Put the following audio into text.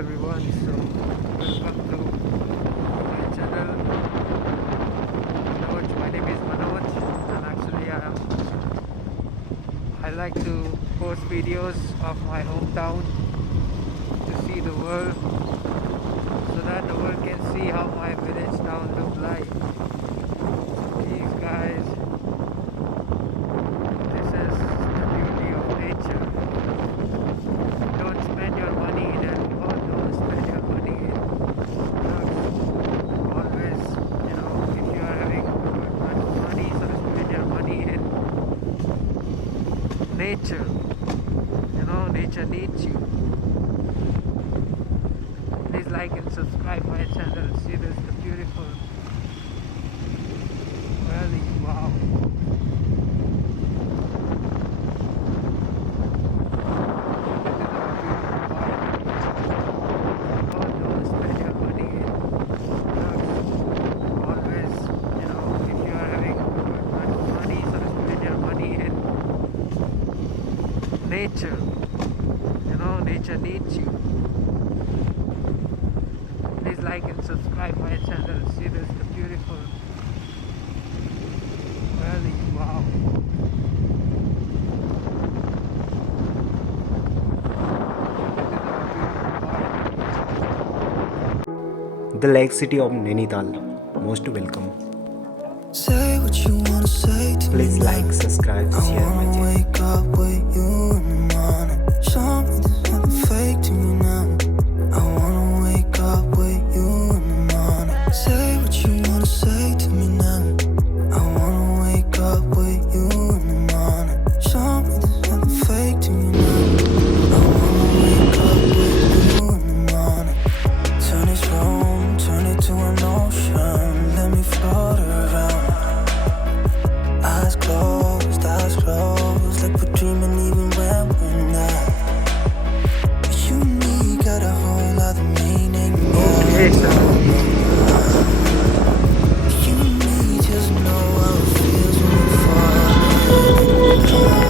everyone, so welcome to my channel. Manoj, my name is Manoj, and actually I like to post videos of my hometown to see the world, so that the world can see how my village town look like. These guys, this is the beauty of nature. Don't spend your money in alcohol, don't spend your money in drugs. Always, if you are having good money, so spend your money in nature. Nature needs you. Please like and subscribe my channel. See this, the beautiful valley. Wow. Don't spend your money in drugs. Always, if you are having good money, so spend your money in nature. Nature needs you. Please like and subscribe my channel. See this, the beautiful valley. Wow. The lake city of Nainital. Most welcome. Say what you wanna say to Please me. like, subscribe, I share my wanna channel. wake up with you in the morning. Show me there's nothing fake to me now. I wanna wake up with you in the morning. Say what you wanna say to me now. I wanna wake up with you in the morning. Show me there's nothing fake to me now. I wanna wake up with you in the morning. Turn this room, turn it to an ocean. Let me float around. Eyes closed, like we're dreaming even when we're not. You and me got a whole other meaning. Okay, so You and me just know how it feels when we're falling in love.